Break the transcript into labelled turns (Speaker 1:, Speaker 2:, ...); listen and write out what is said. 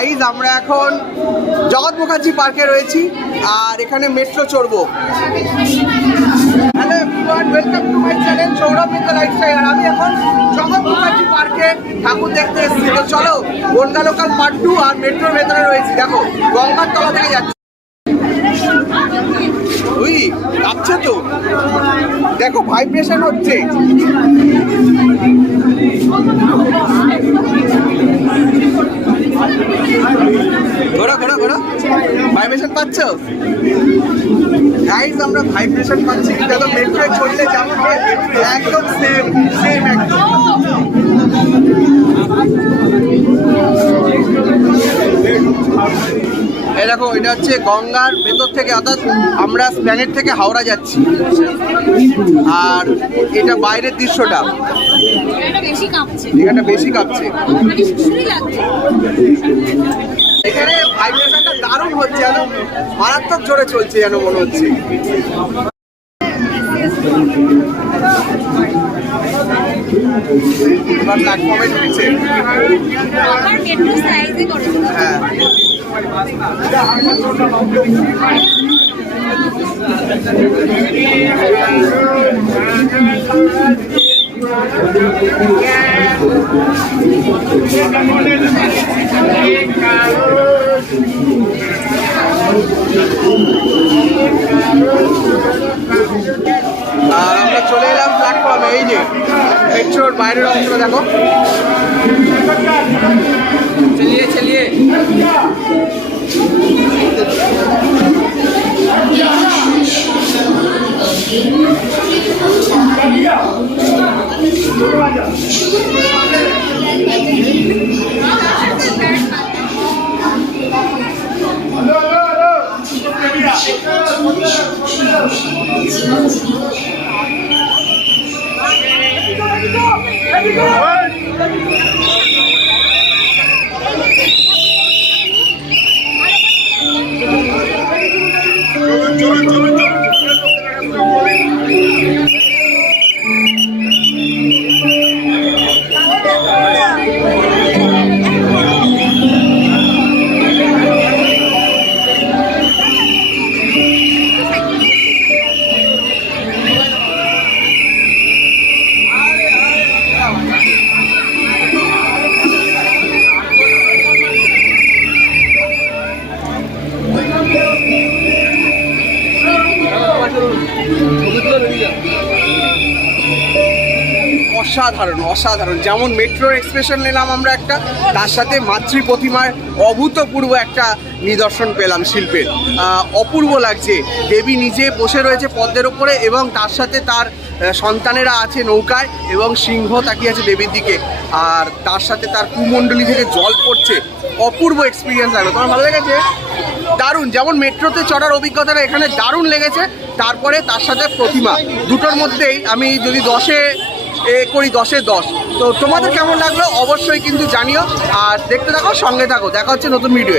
Speaker 1: Guys আমরা এখন জগৎ মুখার্জি পার্কে রয়েছি আর এখানে মেট্রো চড়বো। আর আমি এখন জগৎ মুখার্জি পার্কে ঠাকুর দেখতে চলো আর মেট্রোর ভেতরে রয়েছি। দেখো, গঙ্গার যাচ্ছি। তো। দেখো ভাইব্রেশন হচ্ছে। ভাইব্রেশন পাচ্ছ? গাইজ আমরা ভাইব্রেশন পাচ্ছি কিন্তু একদম মেট্রো চললে যেমন একদম সেম সেম একদম। এই দেখো এটা হচ্ছে গঙ্গার ভেতর থেকে অর্থাৎ আমরা প্ল্যানেট থেকে হাওড়া যাচ্ছি। আর এটা বাইরের দৃশ্যটা।
Speaker 2: এটা বেশি কাঁপছে।
Speaker 1: এখানটা বেশি কাঁপছে।
Speaker 2: শুশুরি লাগছে?
Speaker 1: এখানে ভাইব্রেশনটা দারুণ হচ্ছে যেন মারাত্মক জোরে চলছে যেন মনে হচ্ছে। হ্যাঁ। আর আমরা চলে এলাম প্ল্যাটফর্মে এই যে মেট্রোর বাইরের অংশটা দেখো। চলিয়ে চলিয়ে। অসাধারণ অসাধারণ। যেমন মেট্রোর এক্সপ্রেশন নিলাম আমরা একটা, তার সাথে মাতৃ প্রতিমার অভূতপূর্ব একটা নিদর্শন পেলাম শিল্পের। অপূর্ব লাগছে। দেবী নিজে বসে রয়েছে পদ্মের ওপরে এবং তার সাথে তার সন্তানেরা আছে নৌকায় এবং সিংহ তাকিয়ে আছে দেবীর দিকে। আর তার সাথে তার কুমণ্ডলী থেকে জল পড়ছে। অপূর্ব এক্সপিরিয়েন্স লাগল। তোমার ভালো লেগেছে? দারুণ। যেমন মেট্রোতে চড়ার অভিজ্ঞতাটা এখানে দারুণ লেগেছে। তারপরে তার সাথে প্রতিমা। দুটোর মধ্যেই আমি যদি দশে করি দশে দশ। তো তোমাদের কেমন লাগল অবশ্যই কিন্তু জানিও। আর দেখতে থাকো, সঙ্গে থাকো। দেখা হচ্ছে নতুন ভিডিওয়ে